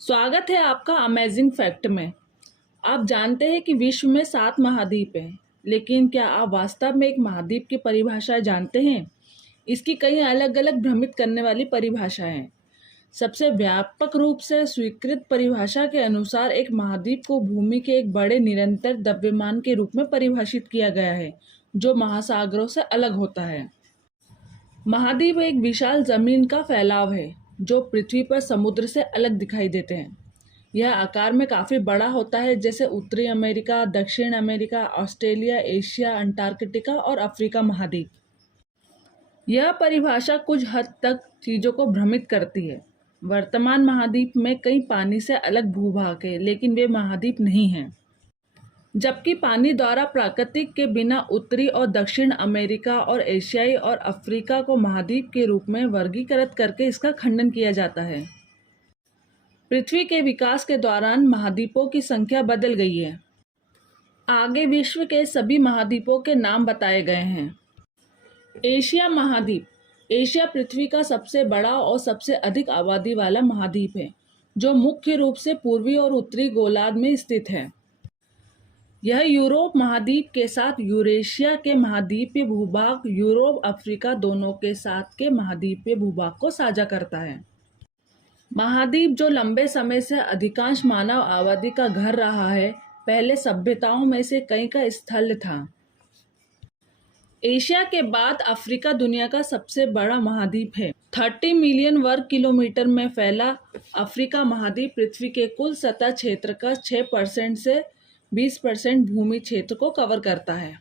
स्वागत है आपका अमेजिंग फैक्ट में। आप जानते हैं कि विश्व में 7 महाद्वीप हैं, लेकिन क्या आप वास्तव में एक महाद्वीप की परिभाषा जानते हैं? इसकी कई अलग अलग भ्रमित करने वाली परिभाषाएं हैं। सबसे व्यापक रूप से स्वीकृत परिभाषा के अनुसार एक महाद्वीप को भूमि के एक बड़े निरंतर द्रव्यमान के रूप में परिभाषित किया गया है, जो महासागरों से अलग होता है। महाद्वीप एक विशाल जमीन का फैलाव है जो पृथ्वी पर समुद्र से अलग दिखाई देते हैं। यह आकार में काफ़ी बड़ा होता है, जैसे उत्तरी अमेरिका, दक्षिण अमेरिका, ऑस्ट्रेलिया, एशिया, अंटार्कटिका और अफ्रीका महाद्वीप। यह परिभाषा कुछ हद तक चीज़ों को भ्रमित करती है। वर्तमान महाद्वीप में कई पानी से अलग भूभाग है, लेकिन वे महाद्वीप नहीं हैं। जबकि पानी द्वारा प्राकृतिक के बिना उत्तरी और दक्षिण अमेरिका और एशियाई और अफ्रीका को महाद्वीप के रूप में वर्गीकृत करके इसका खंडन किया जाता है। पृथ्वी के विकास के दौरान महाद्वीपों की संख्या बदल गई है। आगे विश्व के सभी महाद्वीपों के नाम बताए गए हैं। एशिया महाद्वीप। एशिया पृथ्वी का सबसे बड़ा और सबसे अधिक आबादी वाला महाद्वीप है, जो मुख्य रूप से पूर्वी और उत्तरी गोलार्ध में स्थित है। यह यूरोप महाद्वीप के साथ यूरेशिया के महाद्वीपीय भूभाग, यूरोप अफ्रीका दोनों के साथ के महाद्वीपीय भूभाग को साझा करता है। महाद्वीप जो लंबे समय से अधिकांश मानव आबादी का घर रहा है, पहले सभ्यताओं में से कई का स्थल था। एशिया के बाद अफ्रीका दुनिया का सबसे बड़ा महाद्वीप है। 30 मिलियन वर्ग किलोमीटर में फैला अफ्रीका महाद्वीप पृथ्वी के कुल सतह क्षेत्र का 6% से 20% भूमि क्षेत्र को कवर करता है।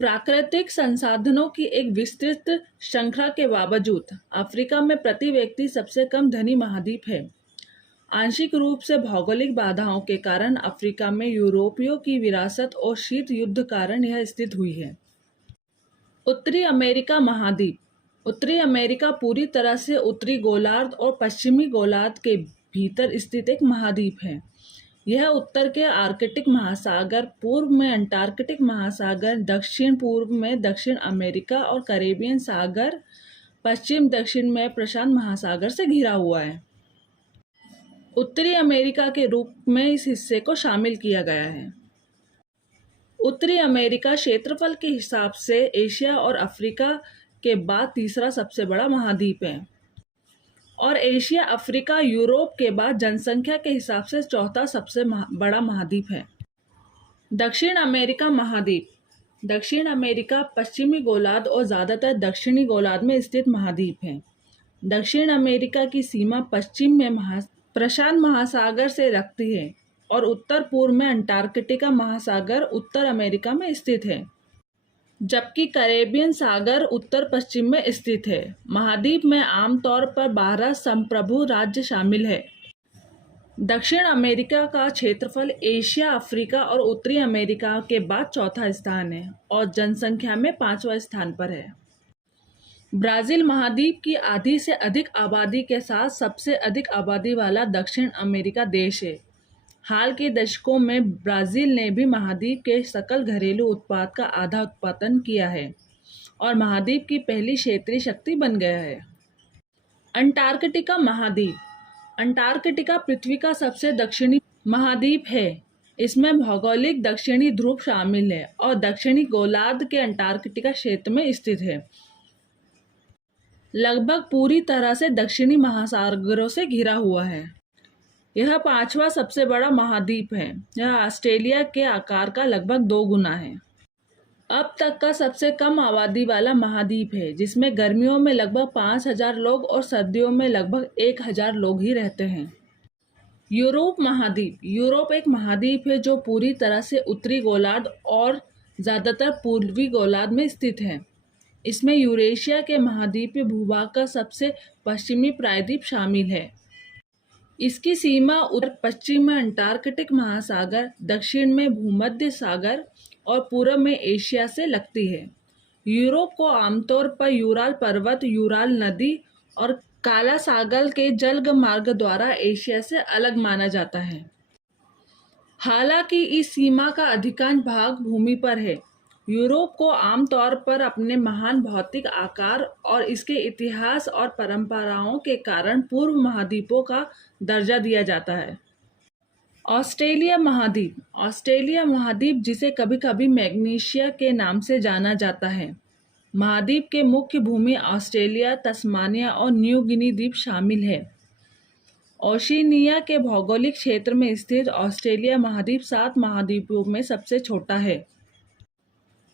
प्राकृतिक संसाधनों की एक विस्तृत श्रृंखला के बावजूद अफ्रीका में प्रति व्यक्ति सबसे कम धनी महाद्वीप है। आंशिक रूप से भौगोलिक बाधाओं के कारण अफ्रीका में यूरोपियों की विरासत और शीत युद्ध कारण यह स्थित हुई है। उत्तरी अमेरिका महाद्वीप। उत्तरी अमेरिका पूरी तरह से उत्तरी गोलार्ध और पश्चिमी गोलार्ध के भीतर स्थित एक महाद्वीप है। यह उत्तर के आर्कटिक महासागर, पूर्व में अंटार्कटिक महासागर, दक्षिण पूर्व में दक्षिण अमेरिका और कैरेबियन सागर, पश्चिम दक्षिण में प्रशांत महासागर से घिरा हुआ है। उत्तरी अमेरिका के रूप में इस हिस्से को शामिल किया गया है। उत्तरी अमेरिका क्षेत्रफल के हिसाब से एशिया और अफ्रीका के बाद तीसरा सबसे बड़ा महाद्वीप है और एशिया, अफ्रीका, यूरोप के बाद जनसंख्या के हिसाब से चौथा सबसे बड़ा महाद्वीप है। दक्षिण अमेरिका महाद्वीप। दक्षिण अमेरिका पश्चिमी गोलार्ध और ज़्यादातर दक्षिणी गोलार्ध में स्थित महाद्वीप है। दक्षिण अमेरिका की सीमा पश्चिम में प्रशांत महासागर से लगती है और उत्तर पूर्व में अंटार्कटिका महासागर उत्तर अमेरिका में स्थित है, जबकि कैरेबियन सागर उत्तर पश्चिम में स्थित है। महाद्वीप में आमतौर पर 12 संप्रभु राज्य शामिल है। दक्षिण अमेरिका का क्षेत्रफल एशिया, अफ्रीका और उत्तरी अमेरिका के बाद चौथा स्थान है और जनसंख्या में 5वां स्थान पर है। ब्राज़ील महाद्वीप की आधी से अधिक आबादी के साथ सबसे अधिक आबादी वाला दक्षिण अमेरिका देश है। हाल के दशकों में ब्राज़ील ने भी महाद्वीप के सकल घरेलू उत्पाद का आधा उत्पादन किया है और महाद्वीप की पहली क्षेत्रीय शक्ति बन गया है। अंटार्कटिका महाद्वीप। अंटार्कटिका पृथ्वी का सबसे दक्षिणी महाद्वीप है। इसमें भौगोलिक दक्षिणी ध्रुव शामिल है और दक्षिणी गोलार्ध के अंटार्कटिका क्षेत्र में स्थित है। लगभग पूरी तरह से दक्षिणी महासागरों से घिरा हुआ है। यह 5वां सबसे बड़ा महाद्वीप है। यह ऑस्ट्रेलिया के आकार का लगभग 2 गुना है। अब तक का सबसे कम आबादी वाला महाद्वीप है, जिसमें गर्मियों में लगभग 5000 लोग और सर्दियों में लगभग 1000 लोग ही रहते हैं। यूरोप महाद्वीप। यूरोप एक महाद्वीप है जो पूरी तरह से उत्तरी गोलार्ध और ज़्यादातर पूर्वी गोलार्ध में स्थित है। इसमें यूरेशिया के महाद्वीपीय भूभाग का सबसे पश्चिमी प्रायद्वीप शामिल है। इसकी सीमा उत्तर पश्चिम में अंटार्कटिक महासागर, दक्षिण में भूमध्य सागर और पूर्व में एशिया से लगती है। यूरोप को आमतौर पर यूराल पर्वत, यूराल नदी और काला सागर के जल मार्ग द्वारा एशिया से अलग माना जाता है। हालांकि इस सीमा का अधिकांश भाग भूमि पर है यूरोप को आमतौर पर अपने महान भौतिक आकार और इसके इतिहास और परंपराओं के कारण पूर्व महाद्वीपों का दर्जा दिया जाता है। ऑस्ट्रेलिया महाद्वीप। ऑस्ट्रेलिया महाद्वीप, जिसे कभी-कभी मैग्नीशिया के नाम से जाना जाता है, महाद्वीप के मुख्य भूमि ऑस्ट्रेलिया, तस्मानिया और न्यू गिनी द्वीप शामिल है। ओशिनिया के भौगोलिक क्षेत्र में स्थित ऑस्ट्रेलिया महाद्वीप 7 महाद्वीपों में सबसे छोटा है।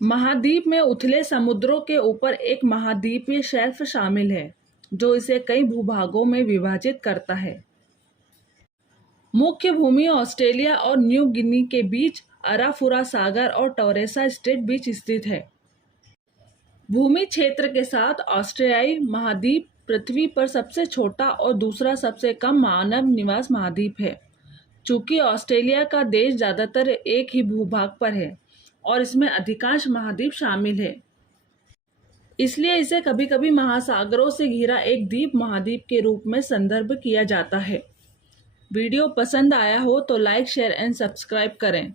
महाद्वीप में उथले समुद्रों के ऊपर एक महाद्वीपीय शेल्फ शामिल है, जो इसे कई भूभागों में विभाजित करता है। मुख्य भूमि ऑस्ट्रेलिया और न्यू गिनी के बीच अराफुरा सागर और टोरेसा स्ट्रेट बीच स्थित है। भूमि क्षेत्र के साथ ऑस्ट्रेलियाई महाद्वीप पृथ्वी पर सबसे छोटा और दूसरा सबसे कम मानव निवास महाद्वीप है। चूंकि ऑस्ट्रेलिया का देश ज्यादातर एक ही भूभाग पर है और इसमें अधिकांश महाद्वीप शामिल है, इसलिए इसे कभी-कभी महासागरों से घिरा एक द्वीप महाद्वीप के रूप में संदर्भ किया जाता है। वीडियो पसंद आया हो तो लाइक, शेयर एंड सब्सक्राइब करें।